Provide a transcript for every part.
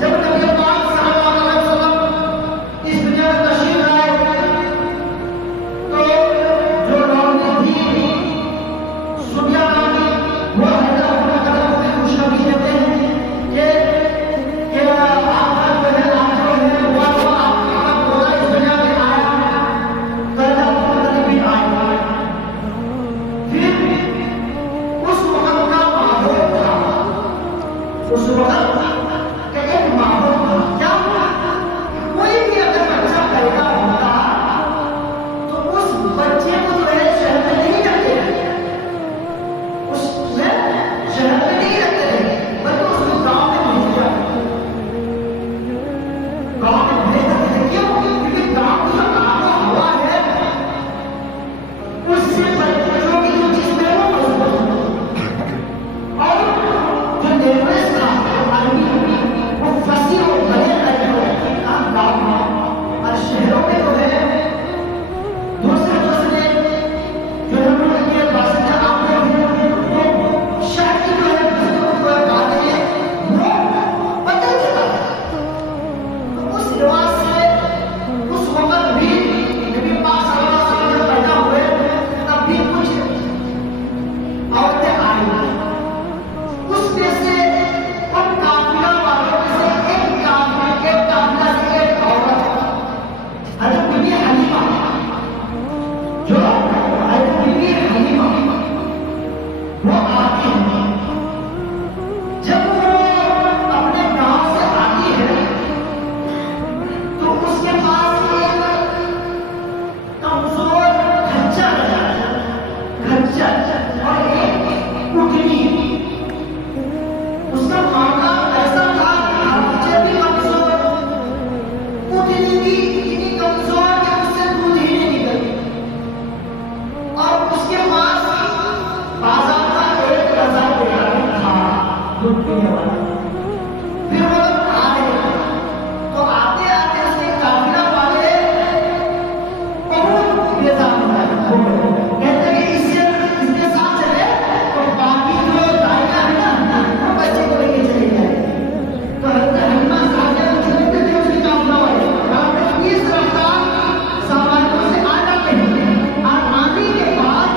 जब नबी पाक उस वक्त का एक माहौल था। क्या कोई भी अगर बच्चा पैदा होता तो उस बच्चे को जो है शहर में नहीं रखते थे, उसमें शहर में नहीं रखते थे, बल्कि उसको गांव में भेज दिया। गांव में भेज देते थे। क्यों? क्योंकि गांव की जो आबो हवा है उससे बच्चों की जो जिस्म है वो मजबूत है, और जो नेबर्स था आदमी वो फंसी हो भले लगे हो गाँव में। और शहरों में जो है दूसरे दूसरे जो हम लोग के बासिंदा आते हैं वो शहर की जो है बातें हैं वो बदल जाता है। तो उस रिवाज से उस वक्त भी नबी पाक सल्लल्लाहु अलैहि वसल्लम जब पैदा हुए तब भी कुछ औरतें आई। उसमें से उन काफिला वालों में से एक काफिला से एक औरत हज़रत बीबी हलीमा, जो हज़रत बीबी हलीमा वो आती है। जब वो अपने गांव से आती है तो उसके पास एक कमजोर खच्चर और एक उटनी। उसका मामला ऐसा था कि खच्चर भी कमजोर, उटनी भी इतनी कमजोर कि उससे दूध ही नहीं निकलती। और उसके पास बाज़ार का एक रज़ा बेरामी था दूध पीने वाला। फिर वो लोग आए तो आते आते उसके काफिला वाले बहुत बेजार हो गए। कहते कि इसके साथ चले तो बाकी जो गाड़ियां है ना वो बच्चे को लेके चले जाए। तो हज़रत हलीमा सादिया चलते थे उसकी काफिला वाले, और इस रफ्तार सामानों से आ जाते हैं। और आने के बाद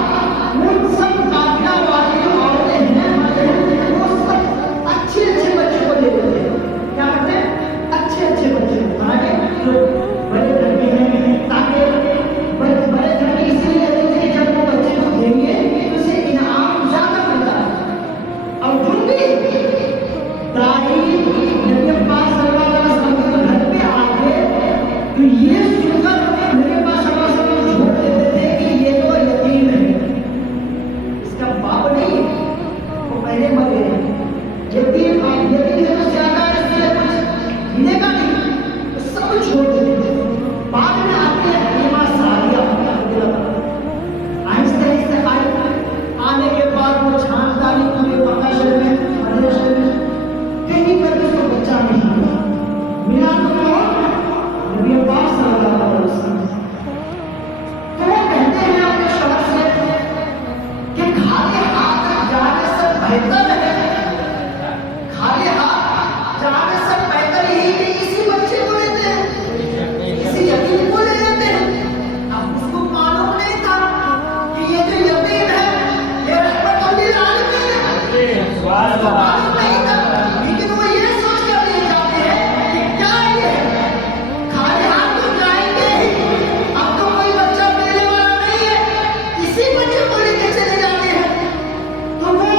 उन सब काफिला वाली जो औरतें हैं वो सब अच्छे अच्छे बच्चों को ले लेते हैं। क्या करते हैं? अच्छे अच्छे बच्चे को आगे जो बड़े घर के हैं, ताकि बड़े घर के इसलिए लेते हैं कि जब वो बच्चे को देंगे तो उसे इनाम ज्यादा मिलता है। और जो भी दाई नबी पाक सल्लल्लाहु अलैहि वसल्लम के घर पे आते तो ये सुनकर नबी पाक सल्लल्लाहु अलैहि वसल्लम छोड़ देते थे कि ये तो यतीम है, इसका बाप नहीं है, वो पहले मर गए। यतीम है तो ज्यादा इसलिए कुछ मिलेगा नहीं, तो सब छोड़ देते थे। बाद में आते हैं हलीमा सादिया, आहिस्ते आहिस्ते आई। आने के बाद वो छानदानी पूरे मक्का शरीफ में, मदीना शरीफ में कहीं पर भी उसको बच्चा नहीं मिला। तो नबी पाक सल्लल्लाहु अलैहि वसल्लम तो वो कहते हैं अपने शौहर से कि खाली हाथ जाने से बेहतर है, खाली हाथ जाने से बेहतर यही कि इसी बच्चे को लेते हैं, इसी यतीम को ले लेते हैं। अब उसको मालूम नहीं था कि ये जो यतीम है ये रहमत लिल आलमीन है, मालूम नहीं था। लेकिन वो ये सोच कर ले जाते हैं कि क्या ये खाली हाथ तो जाएंगे ही, अब तो कोई बच्चा मिलने वाला नहीं है, इसी बच्चे को लेके चले जाते हैं। तो वो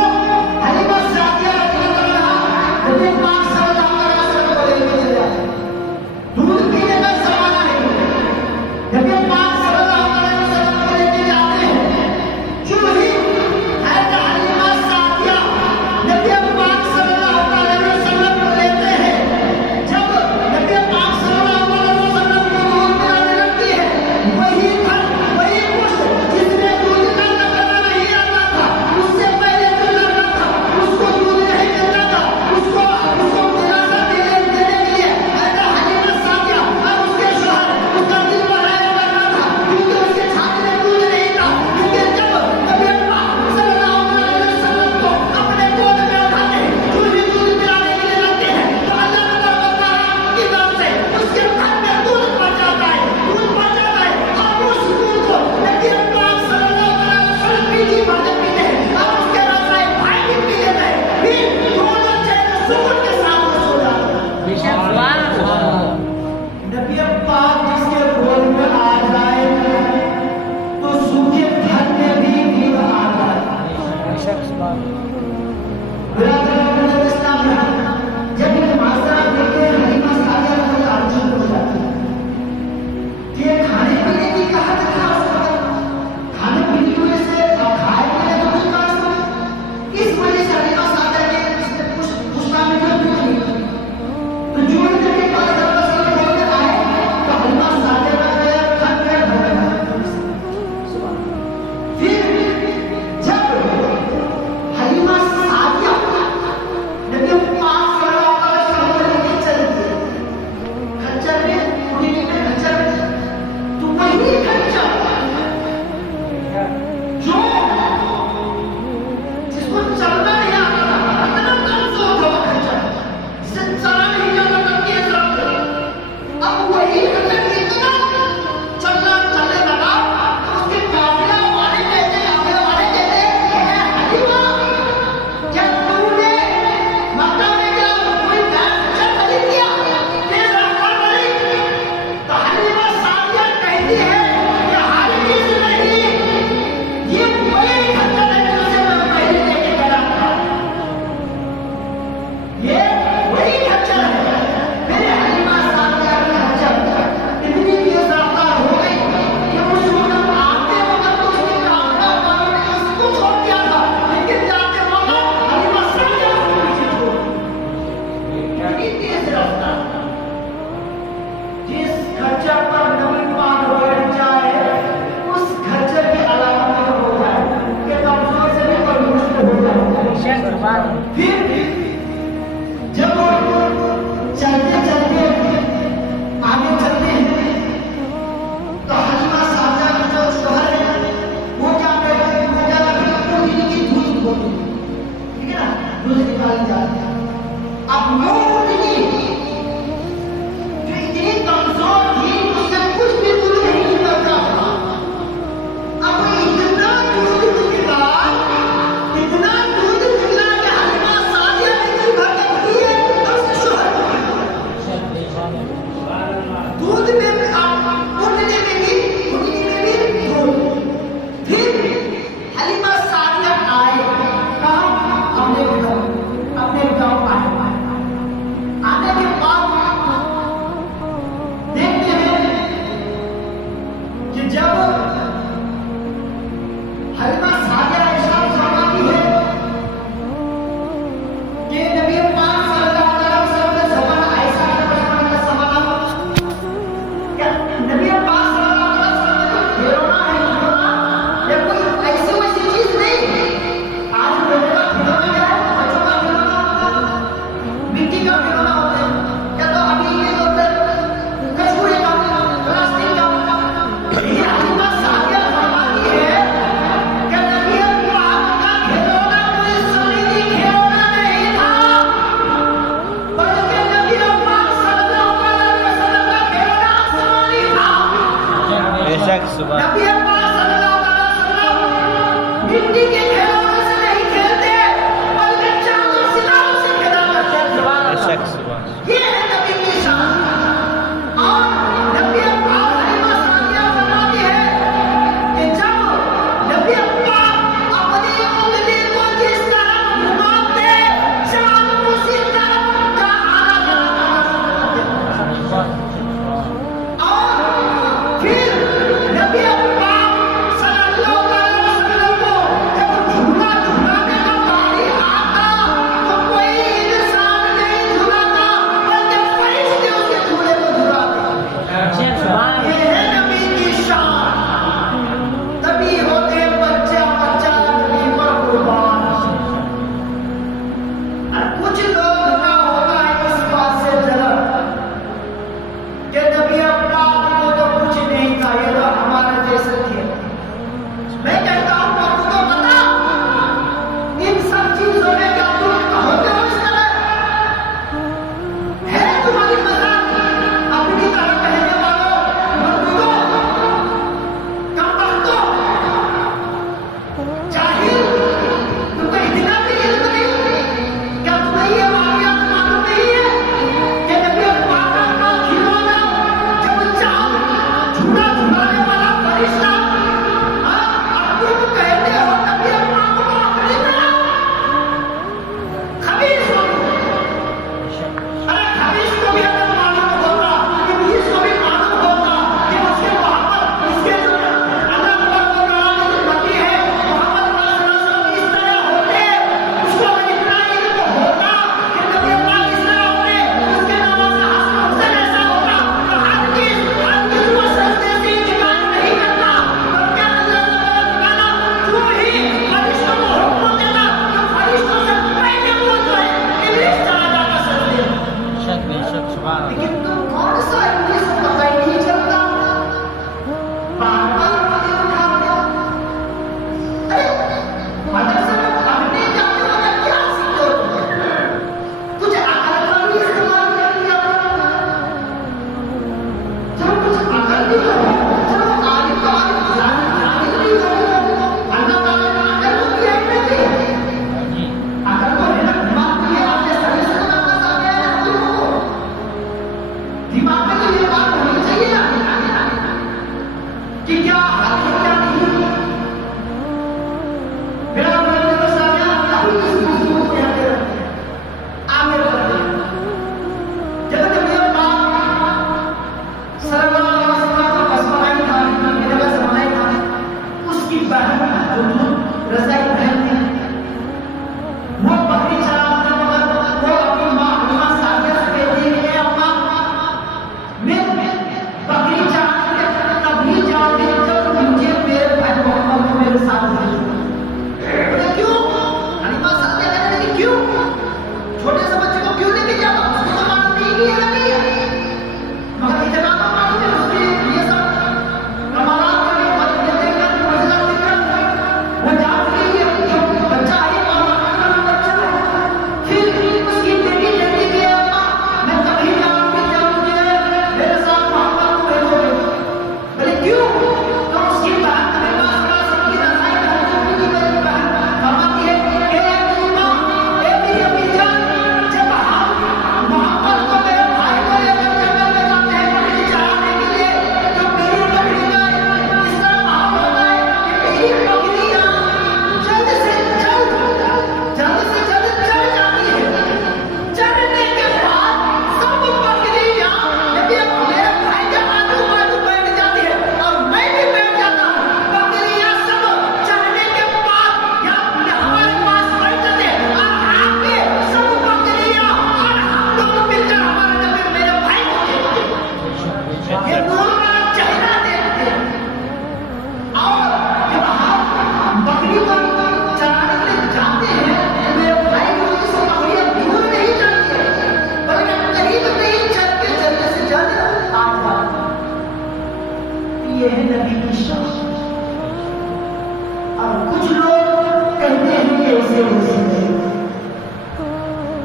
हलीमा सादिया रज़ियल्लाहु अन्हा नबी पाक सल्लल्लाहु अलैहि वसल्लम को लेके चले जाते हैं। दूध पीने का ज़माना नहीं है, नबी पाक सल्लल्लाहु अलैहि वसल्लम को लेके जाते हैं। जो ही हलीमा सादिया नबी पाक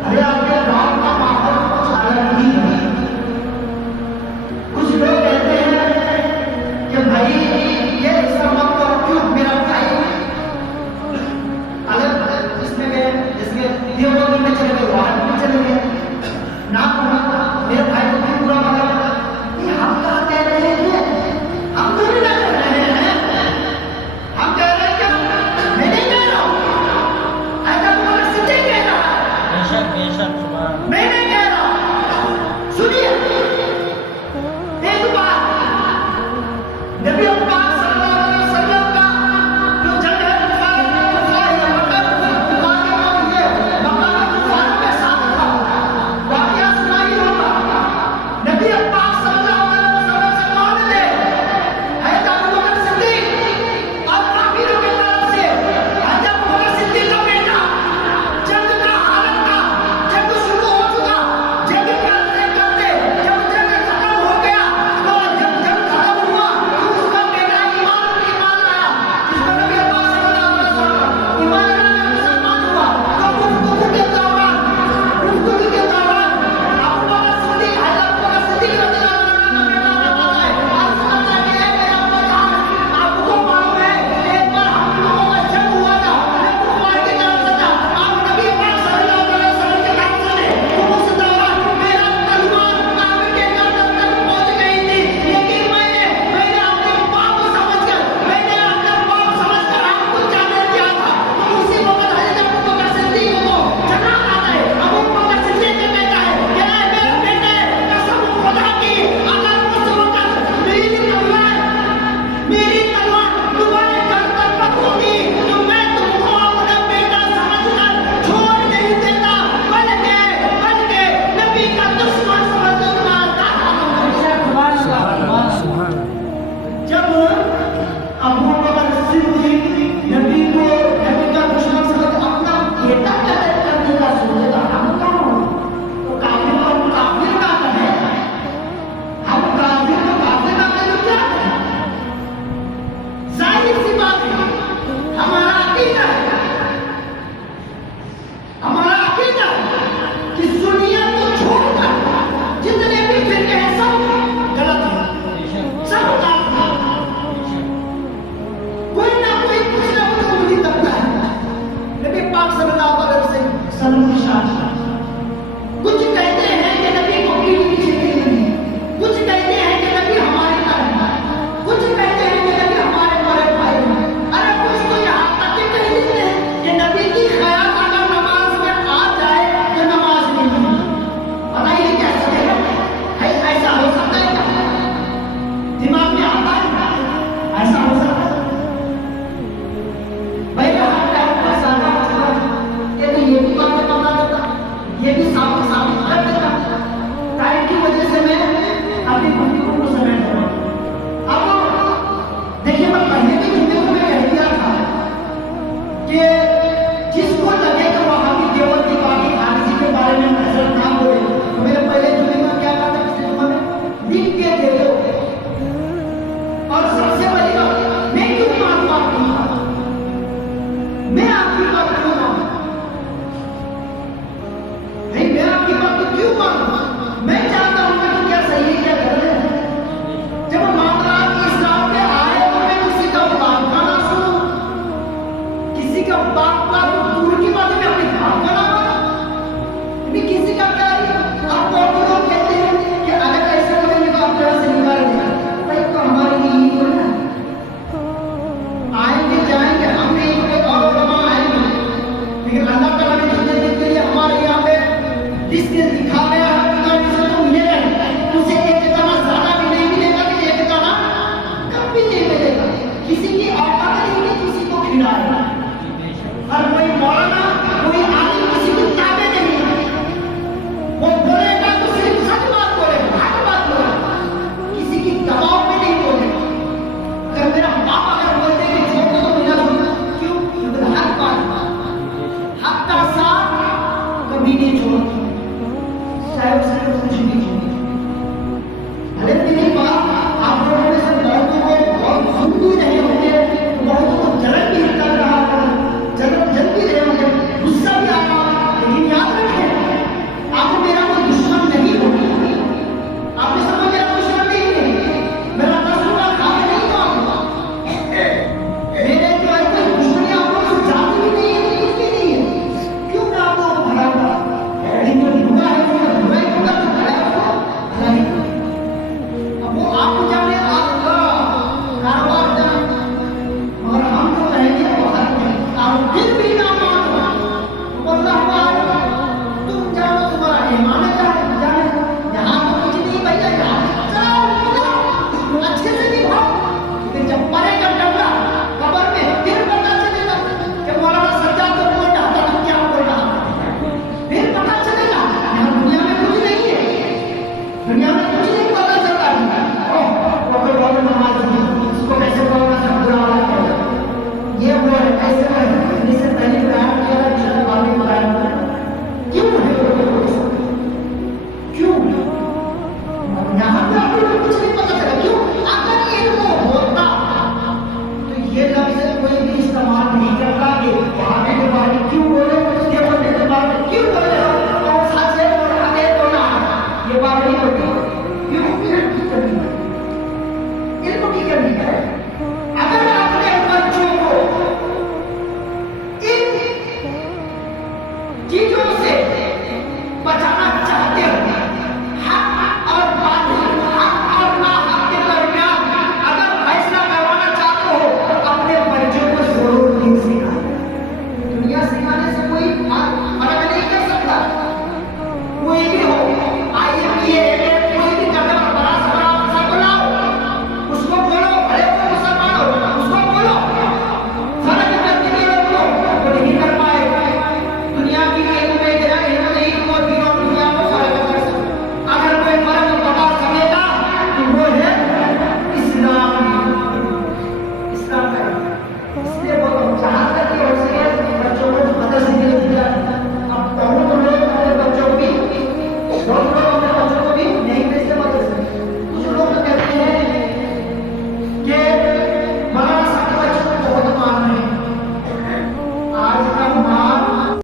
अरे आपके गांव का माहौल कुछ अलग ही है। कुछ लोग कहते हैं कि भाई ये ऐसा मत करो, क्यों मेरा भाई अलग इसमें गए, इसमें देवलोकी में चले गए, वहां में चले गए ना, मेरे भाई को क्यों बुरा लगा? ये हम कहाँ कह रहे हैं? हम तो नहीं कह रहे हैं, हम कह रहे हैं क्या? मैं नहीं कह रहा हूँ, ऐसा तुम्हारा सिद्धि कह रहा है, मैं नहीं कह रहा हूँ। सुनिए एक बात, नबी पाक सल्लल्लाहु अलैहि वसल्लम का जो जगह गुफा है, मकाम गुफा के साथ था, वाकया सुनाई होगा। नबी पाक सल्लल्लाहु अलैहि वसल्लम से मांगते हैं अबू बकर सिद्दीक और काफिरों की तरफ से, अबू बकर सिद्दीक का बेटा जंग का हालत था, जंग शुरू हो चुका, जंग करते करते जब जंग खत्म हो गया तो जब जंग खत्म हुआ तो उसका बेटा ईमान लाया, जिसको नबी पाक सल्लल्लाहु अलैहि वसल्लम ईमान लाया, मुसलमान हुआ। तो गुफ्तगू के दौरान अबू बकर सिद्दीक रज़ी अल्लाह आपको मालूम है एक बार हम लोगों का जंग हुआ था, कुफार की तरफ से था, आप नबी पाक सल्लल्लाहु अलैहि वसल्लम के तरफ से तो उस दौरान मेरा तलवार काबे के गर्दन तक पहुंच गई थी, लेकिन मैंने अपने पाप समझकर आपको जाने दिया था। तो उसी वक्त हज़रत अबू बकर सिद्दीक को जनाब आता है, अबू बकर सिद्दीक कहता है कि मेरे बेटे कसम खुदा की, अगर उस वक्त मेरी तलवार तुम्हारे गर्दन पर होती तो मैं तुमको अपना बेटा समझकर छोड़ नहीं देता, बल्कि नबी का दुश्मन समझकर मारता था। जब अबू बकर सिद्दीक नबी का दुश्मन समझ अपना बेटा करने का सोचता, हम कौन? तो काफिर का है, हम काफिर को काफिर का कहें क्या? जाहिर सी बात है, हमारा अकीदा है कि दुनिया को छोड़कर जितने भी फिरके हैं सब गलत हैं, सब काफिर हैं। कोई ना कोई कुछ ना कुछ उंगली करता है। नबी पाक सल्लल्लाहु अलैहि वसल्लम की शान, कुछ कहते हैं कि नबी को पीठ पीछे नहीं लगी, कुछ कहते हैं कि नबी हमारे तरह है, कुछ कहते हैं कि नबी हमारे बड़े भाई हैं। अरे कुछ तो यहाँ तक के कह देते हैं कि नबी की ख्याल अगर नमाज में आ जाए तो नमाज नहीं होगी। बताइए कैसे है? ऐसा हो सकता है क्या? दिमाग में आता है? ऐसा हो सकता है? भाई हर टाइम पर सारा ये तो ये भी बातें बता देता, ये भी साबित कर देता। टाइम की वजह से मैं अपनी गुफ्तगू को समेट रहा हूं। अब देखिए, मैं पहले की गुफ्तगू में कह दिया था कि जिसको लगे तो वहां भी देवल की बाकी खारिजी के बारे में नजर ना बोले, तो मेरे पहले जुमे में क्या कहा था, पिछले जुमे में लिख के दे दो। और सबसे बड़ी बात, मैं क्यों बात करूंगा, मैं आपकी बात करूंगा नहीं, मैं आपकी बात को क्यों मानूं? मैं जानता हूं कि क्या सही है क्या गलत है। जब मामलात इस रात पे आए तो मैं किसी का बाप का ना सुनूं, किसी का बाप का तो दूर की बात है, मैं अपने बाप का ना मानूं। मैं किसी का क्या है? आप बहुत लोग कहते हैं कि अगर ऐसा करेंगे तो आप तरह से निकाल देंगे, भाई तो हमारे लिए ही तो ना आएंगे जाएंगे, हम नहीं कोई और उलमा आएंगे, लेकिन अल्लाह ताला ने जितने दिन के लिए हमारे यहाँ पे जिस दिन